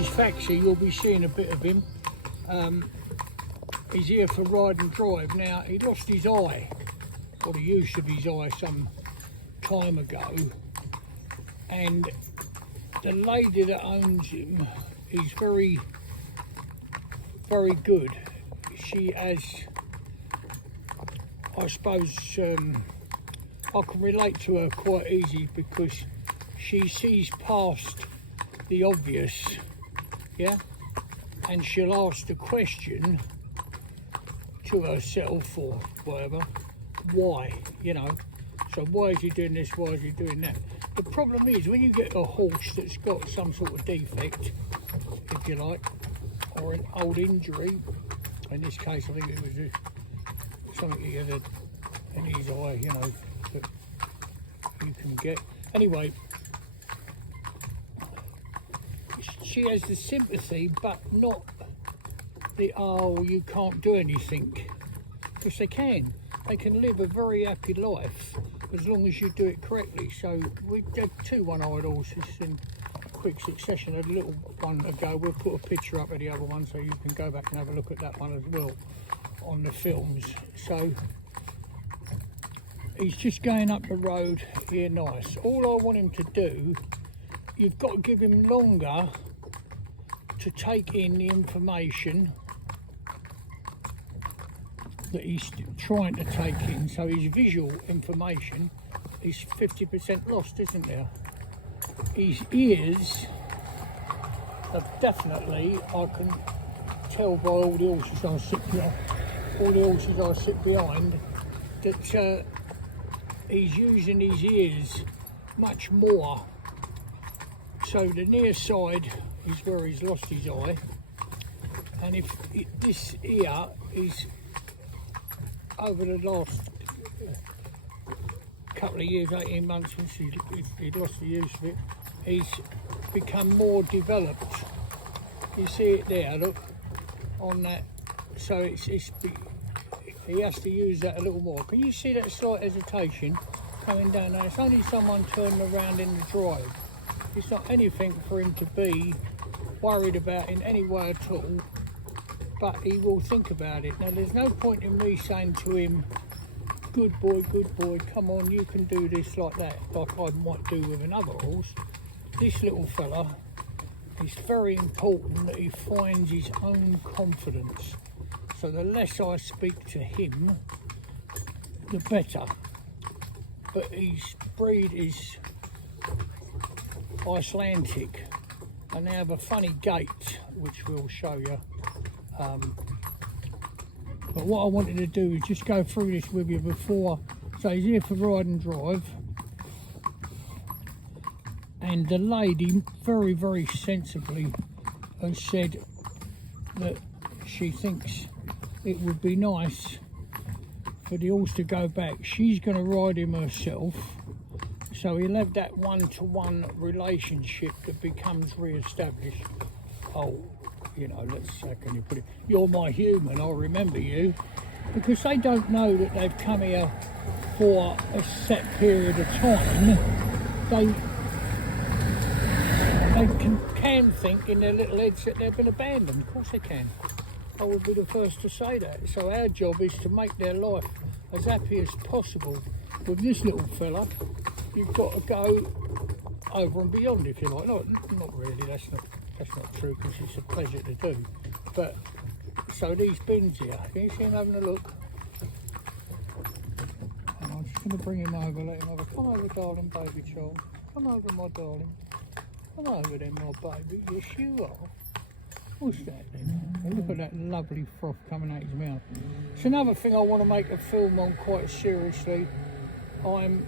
is Faxi. You'll be seeing a bit of him. He's here for ride and drive. Now, he lost his eye, or the use of his eye, some time ago, and the lady that owns him is very good. She has, I suppose, I can relate to her quite easy because she sees past the obvious, yeah, and she'll ask the question to herself or whatever, why, you know. So why is he doing this, why is he doing that? The problem is when you get a horse that's got some sort of defect, if you like, or an old injury, in this case I think it was something he had in his eye, you know, that you can get. Anyway, she has the sympathy, but not the, oh, you can't do anything, because they can live a very happy life as long as you do it correctly. So we had two one-eyed horses in quick succession. A little one ago, we'll put a picture up of the other one so you can go back and have a look at that one as well on the films. So he's just going up the road here nice. All I want him to do, you've got to give him longer to take in the information that he's trying to take in, so his visual information is 50% lost, isn't there? His ears have definitely, I can tell by all the horses I sit behind, that he's using his ears much more. So the near side is where he's lost his eye, and if this ear is, over the last couple of years, 18 months since he lost the use of it, he's become more developed. You see it there, look, on that. So he has to use that a little more. Can you see that slight hesitation coming down there? It's only someone turning around in the drive. It's not anything for him to be worried about in any way at all, but he will think about it. Now, there's no point in me saying to him, good boy, come on, you can do this like that, like I might do with another horse. This little fella, it's very important that he finds his own confidence. So the less I speak to him, the better. But his breed is Icelandic, and they have a funny gait, which we'll show you. But what I wanted to do is just go through this with you before. So he's here for ride and drive, and the lady very sensibly has said that she thinks it would be nice for the horse to go back. She's going to ride him herself, so he'll have that one-to-one relationship that becomes re-established. Oh, you know, how can you put it? You're my human, I'll remember you. Because they don't know that they've come here for a set period of time. They can think in their little heads that they've been abandoned. Of course they can. I would be the first to say that. So our job is to make their life as happy as possible. With this little fella, you've got to go over and beyond, if you like. Not really, that's not true, because it's a pleasure to do. But so these bins here, can you see him having a look? And I'm just going to bring him over, let him have a come over, darling baby child. Come over, my darling. Come over then, my baby. Yes, you are. What's that then? And look at that lovely froth coming out his mouth. It's another thing I want to make a film on quite seriously. Put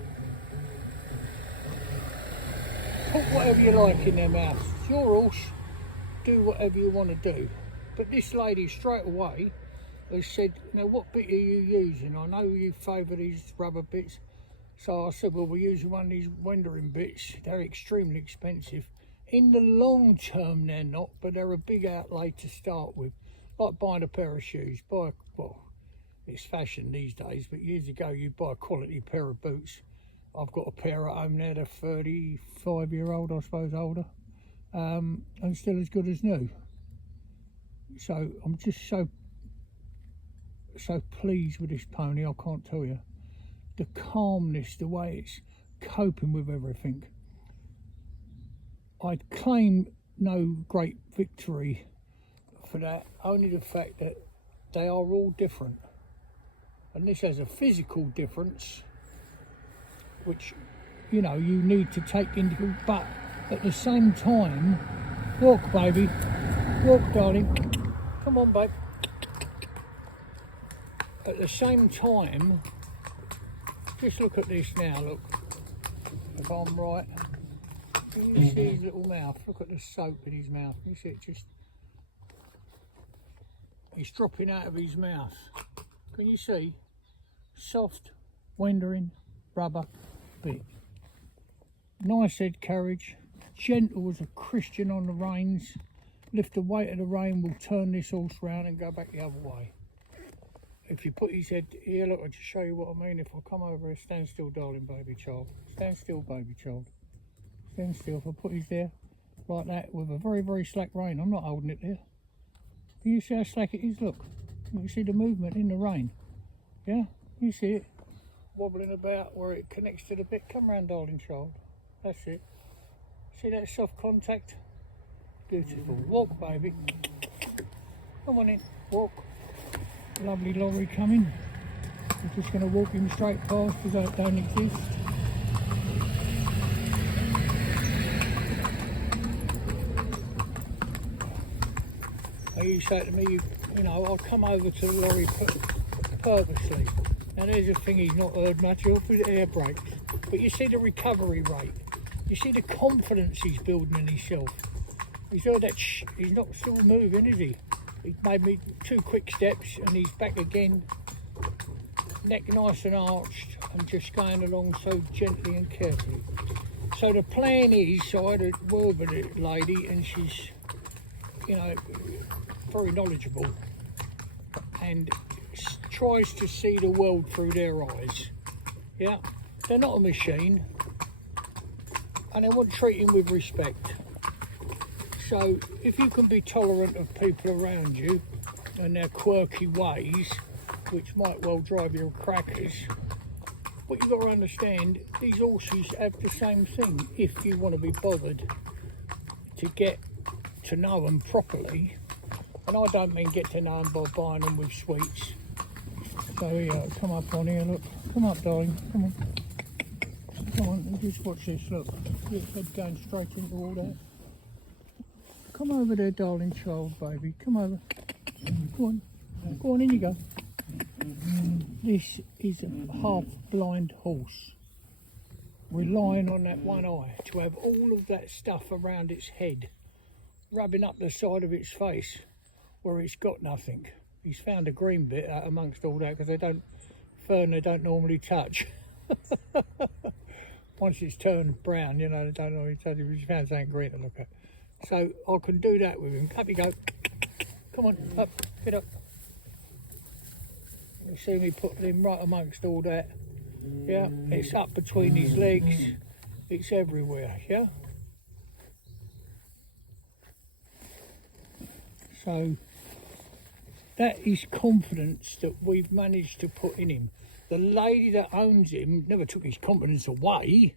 whatever you like in their mouth. It's your horse. Do whatever you want to do. But this lady straight away has said, now what bit are you using? I know you favour these rubber bits. So I said, well, we're using one of these rendering bits. They're extremely expensive. In the long term they're not, but they're a big outlay to start with. Like buying a pair of shoes. Well, it's fashion these days, but years ago you'd buy a quality pair of boots. I've got a pair at home there, they're 35-year-old, I suppose, older. and still as good as new. So I'm just so pleased with this pony, I can't tell you. The calmness, the way it's coping with everything. I'd claim no great victory for that, only the fact that they are all different. And this has a physical difference, which, you know, you need to take into, but at the same time, walk baby, walk darling, come on babe. At the same time, just look at this now, look, if I'm right, can you see his little mouth? Look at the soap in his mouth, you see it just, it's dropping out of his mouth. Can you see? Soft, wandering, rubber bit. Nice head carriage, gentle as a Christian on the reins. Lift the weight of the rein, will turn this horse round and go back the other way. If you put his head here, look, I'll just show you what I mean. If I come over here, stand still, darling baby child. Stand still, baby child. Stand still. If I put his there, like that, with a very, very slack rein, I'm not holding it there. Can you see how slack it is? Look. You can see the movement in the rein. Yeah? You see it? Wobbling about where it connects to the bit. Come round, darling child. That's it. See that soft contact? Beautiful. Walk, baby. Come on in. Walk. Lovely lorry coming. We're just going to walk him straight past because that don't exist. You say to me, you know, I'll come over to the lorry purposely. Now there's a thing he's not heard much of with air brakes. But you see the recovery rate. You see the confidence he's building in himself. He's heard that he's not still moving, is he? He made me 2 quick steps and he's back again. Neck nice and arched and just going along so gently and carefully. So the plan is, so I had a word with a lady and she's, you know, very knowledgeable and tries to see the world through their eyes. Yeah, they're not a machine and they want to treat him with respect. So if you can be tolerant of people around you and their quirky ways, which might well drive you crackers, what you've got to understand, these horses have the same thing. If you want to be bothered to get to know them properly, and I don't mean get to know them by buying them with sweets. So here, come up on here, look. Come up, darling, come on. Come on, just watch this, look. Your head going straight into all that. Come over there, darling child, baby. Come over. Go on. Go on, in you go. This is a half-blind horse, relying on that one eye to have all of that stuff around its head, rubbing up the side of its face where it's got nothing. He's found a green bit out amongst all that because they don't, fern they don't normally touch. Once it's turned brown, you know, they don't normally touch it. He's found something green to look at. So I can do that with him. Up you go. Come on, up, get up. You see me put him right amongst all that. Yeah, it's up between his legs. It's everywhere, yeah? So that is confidence that we've managed to put in him. The lady that owns him never took his confidence away.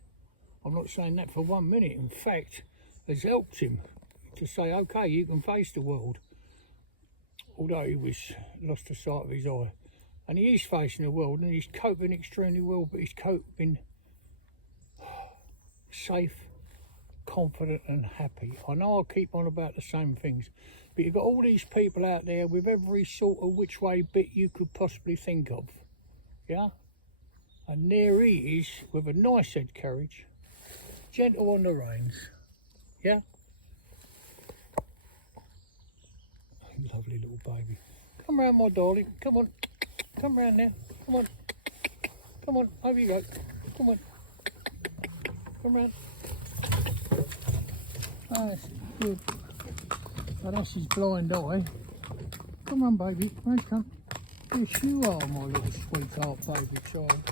I'm not saying that for 1 minute. In fact, has helped him to say, okay, you can face the world. Although he lost the sight of his eye. And he is facing the world and he's coping extremely well, but he's coping safe, confident and happy. I know I keep on about the same things, but you've got all these people out there with every sort of which way bit you could possibly think of. Yeah? And there he is with a nice head carriage, gentle on the reins. Yeah? Lovely little baby. Come round, my darling. Come on. Come round now. Come on. Come on. Over you go. Come on. Come round. That's good. Oh, that's his blind eye. Come on, baby. Where's come? Yes, you are, my little sweetheart baby child.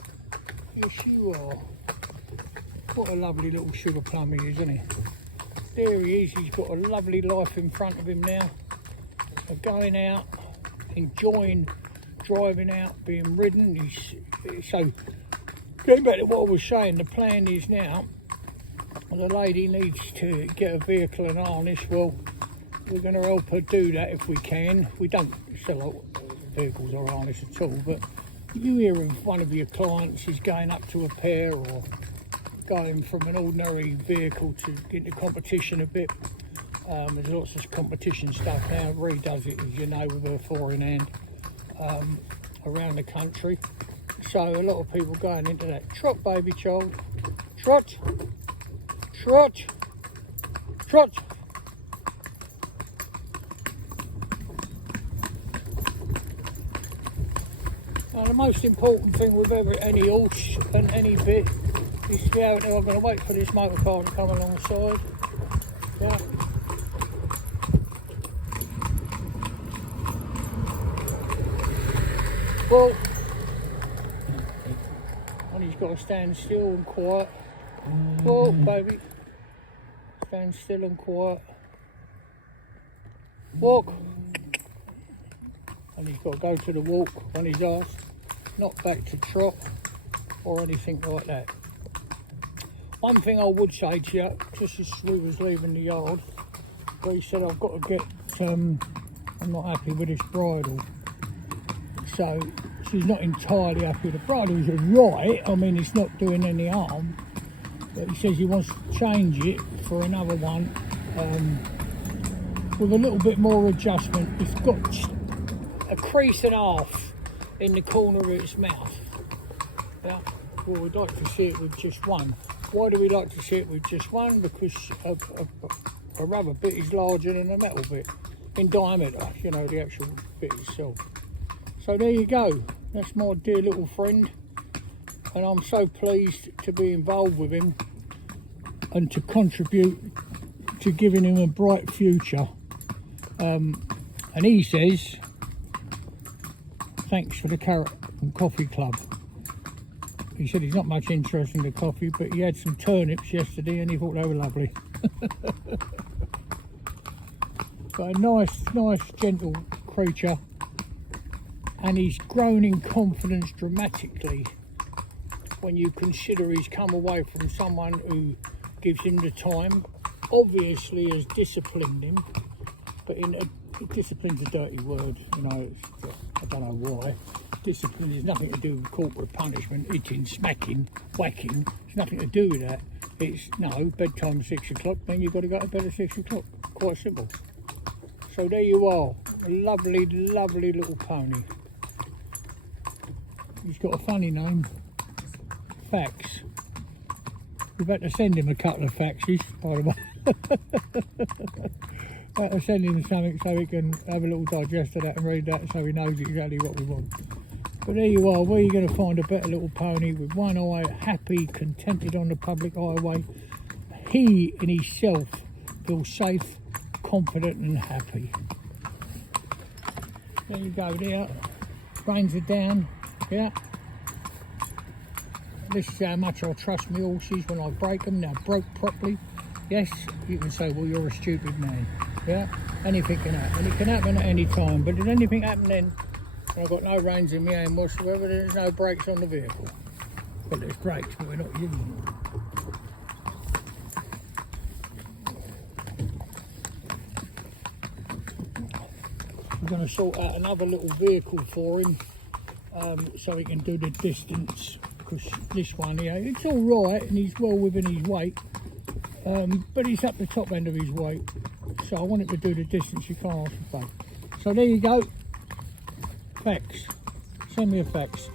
Yes, you are. What a lovely little sugar plum he is, isn't he? there he is. He's got a lovely life in front of him now. Of going out, enjoying driving out, being ridden. So going back to what I was saying, the plan is now, the lady needs to get a vehicle and harness. Well, we're going to help her do that if we can. We don't sell vehicles or harness at all, but you hear of one of your clients is going up to a pair or going from an ordinary vehicle to get into competition a bit. There's lots of competition stuff now. Ree does it, as you know, with her four in hand around the country. So a lot of people going into that. Trot, baby child. Trot. Trot. Trot. Now the most important thing with any horse and any bit is to be able to, I'm going to wait for this motor car to come alongside. Yeah. Well, and he's got to stand still and quiet. Oh, baby. Stand still and quiet. Walk. And he's got to go to the walk when he's asked, not back to trot or anything like that. One thing I would say to you, just as we was leaving the yard, where he said I've got to get, I'm not happy with this bridle. So she's not entirely happy with the bridle. He's right, I mean it's not doing any harm, but he says he wants to change it for another one with a little bit more adjustment. It's got a crease and a half in the corner of its mouth. Yeah, well, we'd like to see it with just one. Why do we like to see it with just one? Because a rubber bit is larger than a metal bit in diameter, you know, the actual bit itself. So there you go, that's my dear little friend, and I'm so pleased to be involved with him and to contribute to giving him a bright future. And he says, thanks for the carrot and coffee club. He said he's not much interested in the coffee, but he had some turnips yesterday and he thought they were lovely. But a nice, gentle creature. And he's grown in confidence dramatically when you consider he's come away from someone who gives him the time, obviously has disciplined him, but discipline's a dirty word, you know, I don't know why. Discipline has nothing to do with corporal punishment, hitting, smacking, whacking, it's nothing to do with that. It's, no, bedtime 6 o'clock, then you've got to go to bed at 6 o'clock, quite simple. So there you are, a lovely, lovely little pony. He's got a funny name, Fax. We've had to send him a couple of faxes, by the way. Had to send him something so he can have a little digest of that and read that so he knows exactly what we want. But there you are, where you're going to find a better little pony with one eye, happy, contented on the public highway. He in himself feels safe, confident and happy. There you go there, reins are down. Yeah, this is how much I trust my horses when I break them. They're broke properly. Yes, you can say, well, you're a stupid man. Yeah, anything can happen. It can happen at any time. But did anything happen then? I've got no reins in my hand whatsoever. There's no brakes on the vehicle. But there's brakes, but we're not using them. We're going to sort out another little vehicle for him. So he can do the distance, because this one here, it's all right and he's well within his weight, but he's up the top end of his weight, so I want him to do the distance. You can't ask for both. So there you go, fax, send me a fax.